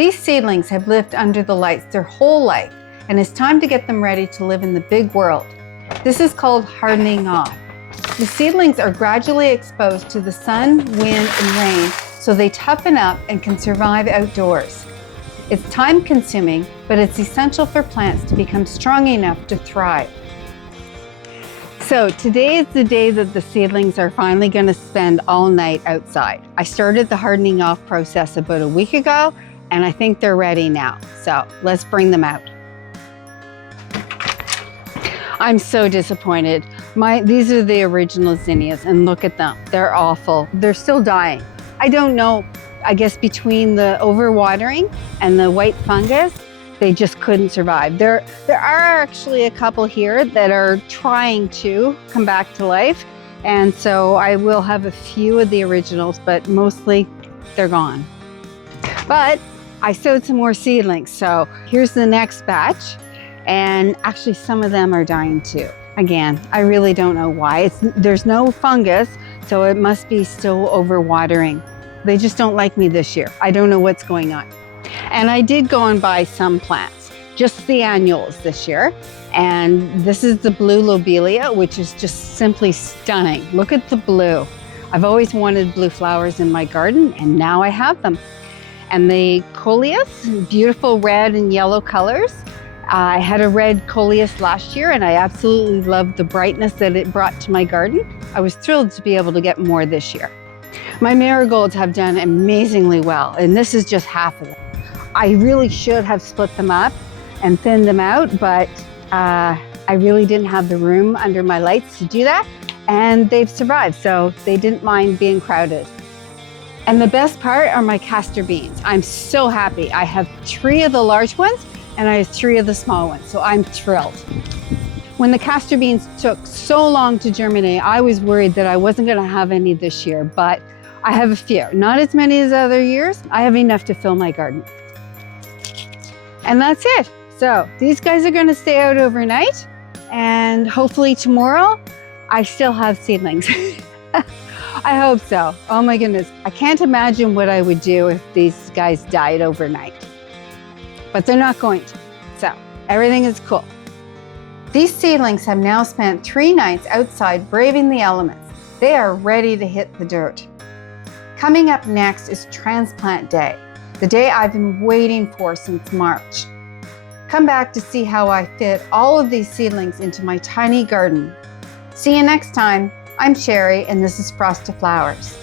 These seedlings have lived under the lights their whole life, and it's time to get them ready to live in the big world. This is called hardening off. The seedlings are gradually exposed to the sun, wind, and rain, so they toughen up and can survive outdoors. It's time-consuming, but it's essential for plants to become strong enough to thrive. So today is the day that the seedlings are finally going to spend all night outside. I started the hardening off process about a week ago, and I think they're ready now. So let's bring them out. I'm so disappointed. These are the original zinnias, and look at them. They're awful. They're still dying. I don't know, I guess between the overwatering and the white fungus, they just couldn't survive. There are actually a couple here that are trying to come back to life. And so I will have a few of the originals, but mostly they're gone. But I sowed some more seedlings. So here's the next batch. And actually some of them are dying too. Again, I really don't know why. There's no fungus, so it must be still overwatering. They just don't like me this year. I don't know what's going on. And I did go and buy some plants, just the annuals this year. And this is the blue Lobelia, which is just simply stunning. Look at the blue. I've always wanted blue flowers in my garden, and now I have them. And the Coleus, beautiful red and yellow colors. I had a red Coleus last year, and I absolutely loved the brightness that it brought to my garden. I was thrilled to be able to get more this year. My marigolds have done amazingly well, and this is just half of them. I really should have split them up and thinned them out, but I really didn't have the room under my lights to do that, and they've survived, so they didn't mind being crowded. And the best part are my castor beans. I'm so happy. I have 3 of the large ones, and I have 3 of the small ones, so I'm thrilled. When the castor beans took so long to germinate, I was worried that I wasn't gonna have any this year, but I have a few. Not as many as other years. I have enough to fill my garden. And that's it. So these guys are gonna stay out overnight, and hopefully tomorrow I still have seedlings. I hope so. Oh my goodness. I can't imagine what I would do if these guys died overnight. But they're not going to. So everything is cool. These seedlings have now spent 3 nights outside braving the elements. They are ready to hit the dirt. Coming up next is Transplant Day, the day I've been waiting for since March. Come back to see how I fit all of these seedlings into my tiny garden. See you next time. I'm Sherry, and this is Frost to Flowers.